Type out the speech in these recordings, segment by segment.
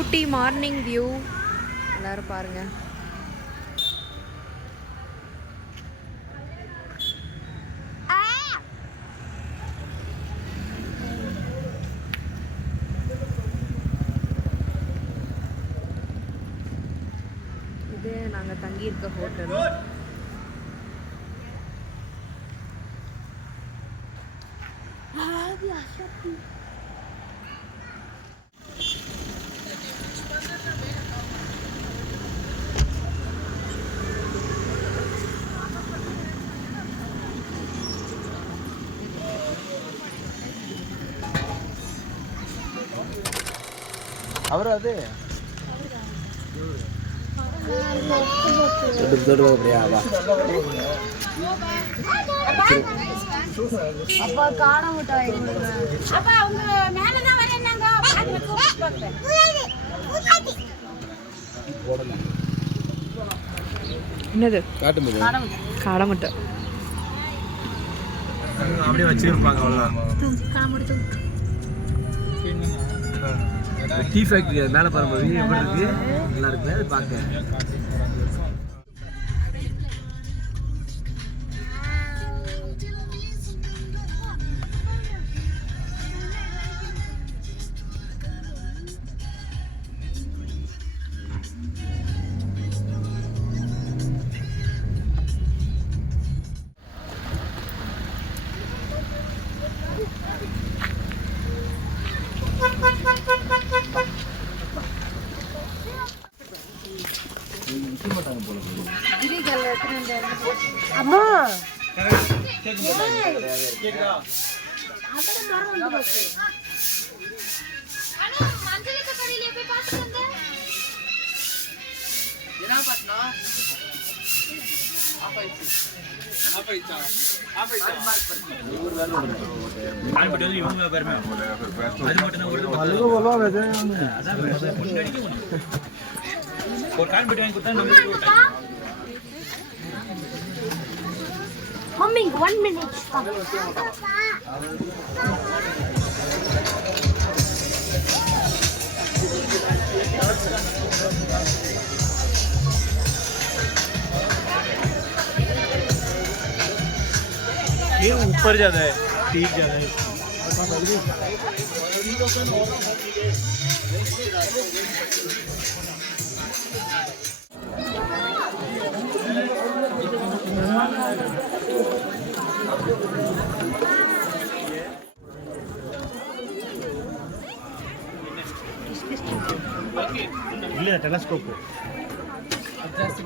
ஊட்டி morning view எல்லாரும் பாருங்க. இது நாங்க தங்கி இருக்க ஹோட்டல். அவர் அது அப்பா காண விட்டாய். அப்பா அவங்க மேல தான் வரேன்னாங்க. என்னது? காட்டு முட்டை. காடை முட்டை அப்படியே வச்சிருப்பாங்க. அவ்வளவுதான். டீ ஃபேக்டரி மேலே பாருங்க, எப்படி இருக்கு, நல்லா இருக்கு பார்க்க. அம்மா மம்மி 1 minute. ये ऊपर ज़्यादा है, ठीक ज़्यादा है. ಇಲ್ಲ ಟೆಲಸ್ಕೋಪ್ ಜಾಸ್ತಿ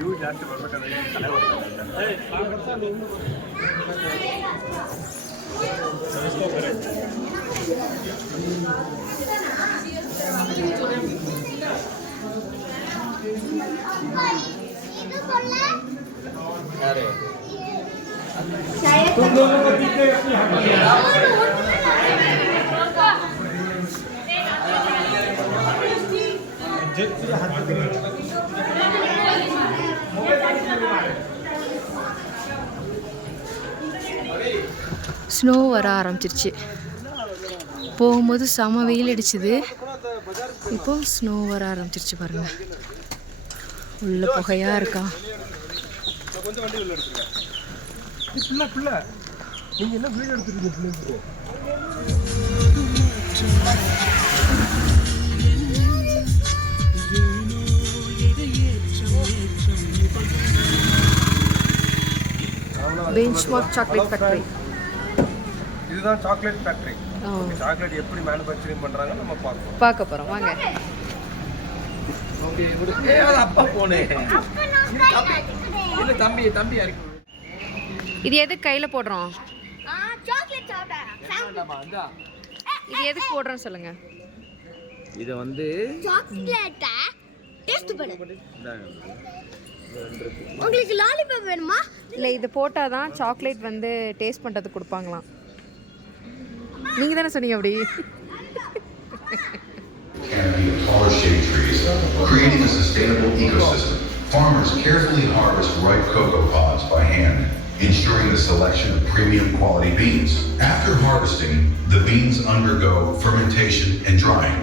ಇವು ಜಾಸ್ತಿ ಬರ್ಬೇಕಂದ್ರೆ ஸ்னோ வர ஆரம்பிச்சிருச்சு. போகும்போது செம வெயில் அடிச்சுது, இப்போ ஸ்னோ வர ஆரம்பிச்சிருச்சு பாருங்க. உள்ள புகையா இருக்கா. Benchmark chocolate factory. இதுதான் சாக்லேட் ஃபேக்டரி. சாக்லேட் எப்படி மேனுஃபேக்சரிங் பண்றாங்க நம்ம பார்க்க போறோம் வாங்க. ஓகே ஏ அது அப்பா போனே இல்ல தம்பி தம்பி யாருக்கு இது எதுக்கு கையில போடுறோம்? சாக்லேட் சாப்பிடா. இது எதுக்கு போடுறோம் சொல்லுங்க. இது வந்து சாக்லேட்ட டேஸ்ட் பண்ணு. உங்களுக்கு லாலிபாப் வேணுமா? இல்லை, இது போட்டால் தான் சாக்லேட் வந்து டேஸ்ட் பண்ணுறதுக்கு கொடுப்பாங்களாம். நீங்கள் தானே சொன்னீங்க அப்படி. Canopy of taller shade trees, creating a sustainable ecosystem. Farmers carefully harvest ripe cocoa pods by hand, ensuring the selection of premium quality beans. After harvesting, the beans undergo fermentation and drying,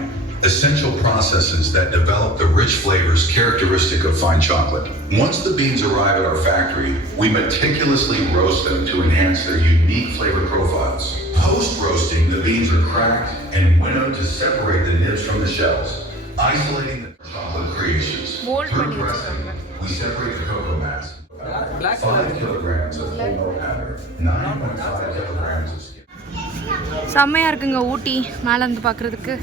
essential processes that develop the rich flavors characteristic of fine chocolate. Once the beans arrive at our factory, we meticulously roast them to enhance their unique flavor profiles. Post-roasting, the beans are cracked and winnowed to separate the nibs from the shells, isolating the chocolate creations. Through pressing, we separate the cocoa mass. 5 kilograms of whole milk powder, 9.5 kilograms of skim. செம்மையாக இருக்குங்க ஊட்டி மேலேருந்து பார்க்குறதுக்கு.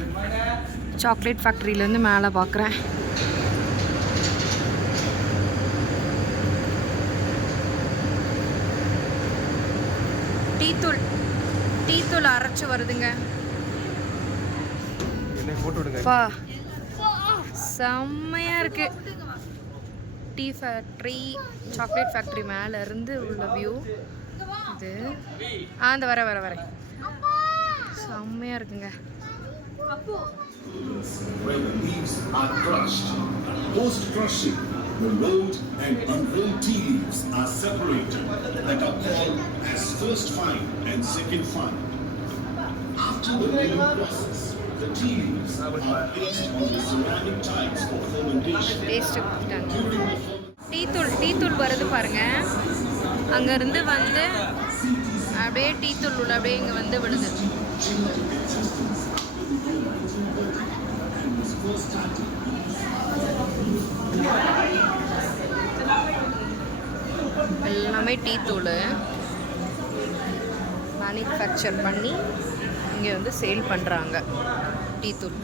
Chocolate ஃபேக்ட்ரியிலேருந்து மேலே பார்க்குறேன். டீத்தூள் அரைச்சி வருதுங்க. பா செம்மையாக இருக்கு. டீ ஃபேக்ட்ரி, சாக்லேட் ஃபேக்ட்ரி மேலே இருந்து உள்ள வியூ இது. அந்த வரேன். செம்மையாக இருக்குங்க. When the leaves are crushed, post-crushing, the rolled and unrolled tea leaves are separated that are called as first fine and second fine. After the rolling process, the tea leaves are placed on the ceramic tiles for fermentation. During the டீத்தூள் வருது பாருங்க. அங்கேருந்து வந்து அப்படியே டீத்தூள் உள்ள அப்படியே இங்கே வந்து விழுது. எல்லாமே டீத்தூள் மேனுஃபேக்சர் பண்ணி இங்கே வந்து சேல் பண்ணுறாங்க. டீத்தூள்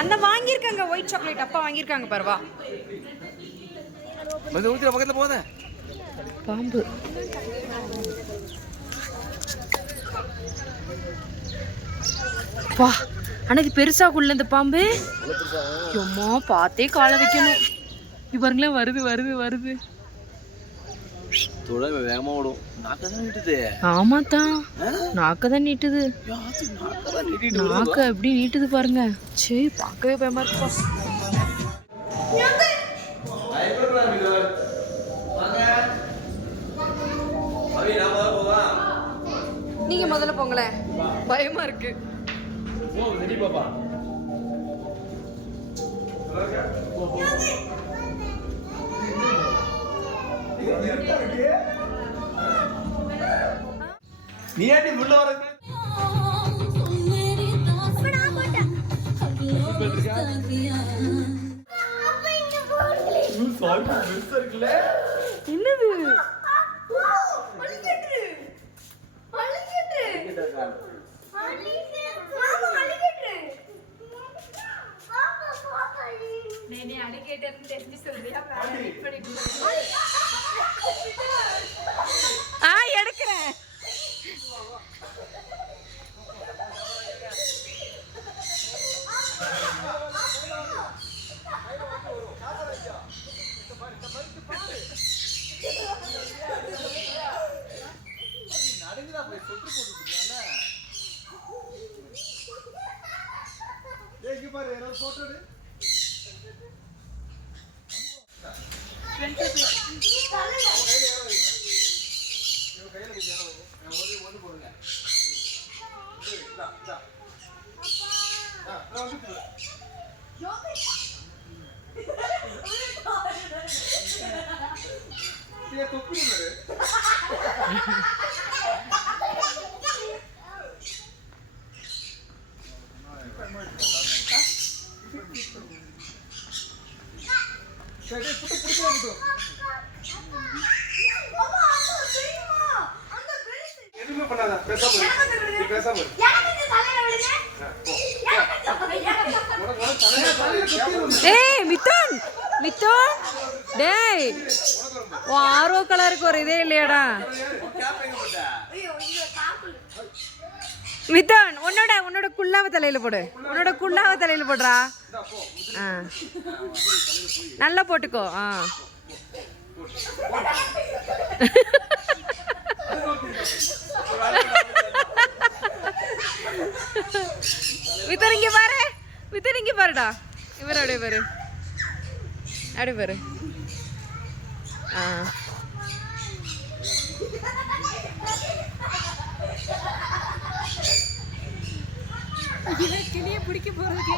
அண்ணா வாங்கியிருக்காங்க ஒயிட் சாக்லேட். அப்பா வாங்கியிருக்காங்க பரவா. பக்கத்தில் போதே பாம்பு வா. ஆனால் இது பெருசாகுள்ள இந்த பாம்பு. எம்மா பார்த்தே காலை வைக்கணும். இது பாருங்களேன் வருது. வேகமா ஓடும். ஆமாத்தான் நாக்கதான் நீட்டுது. நாக்க எப்படி நீட்டுது பாருங்க. சே பார்க்கவே பயமா இருக்குப்பா. நீங்க முதல்ல போங்களேன், பயமா இருக்கு. நீ ஏன் உள்ள வர என்னது எடுக்கிறேன். டேய் ஆரோ கலருக்கு ஒரு இதே இல்லையாடா மித்தான். உன்னோட குள்ளாவ தலையில போடு. உன்னோட குள்ளாவ தலையில போடுறா. ஆ நல்லா போட்டுக்கோ. ஆ வித்தரிங்க பாரு, வித்தரிங்க பாருடா. இவர் அப்படியே பாரு, அப்படியே பாரு. ஆ கிளியை பிடிக்க போறது.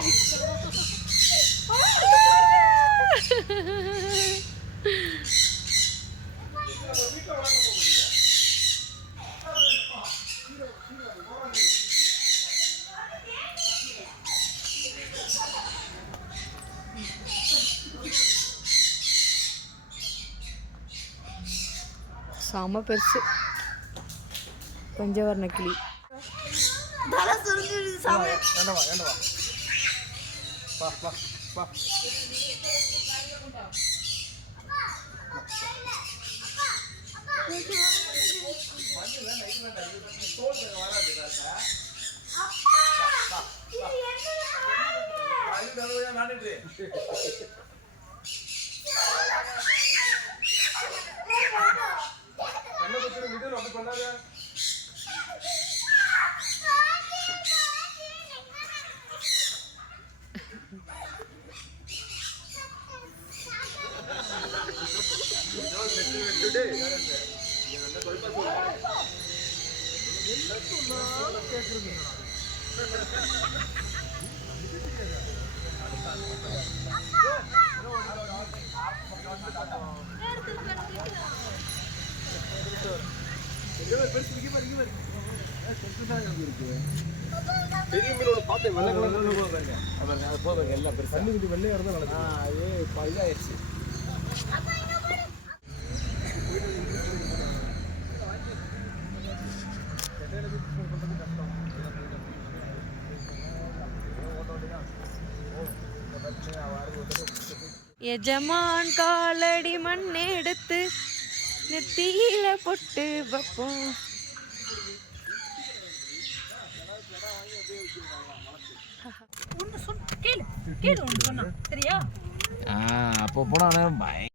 செம பெருசு பஞ்சவர்ண கிளி. பெரிய மீனோட பார்த்து வெள்ளை கலர் அது போதும் எல்லாம் பெருசு தண்ணி கொஞ்சம் வெள்ளையாக இருந்தால் நல்லா. இப்போ இதாகிடுச்சு. எஜமான் காலடி மண் எடுத்து நெத்தியில பொட்டு வைப்போம். கேளு ஒன்று சொன்னா சரியா? அப்போ போனா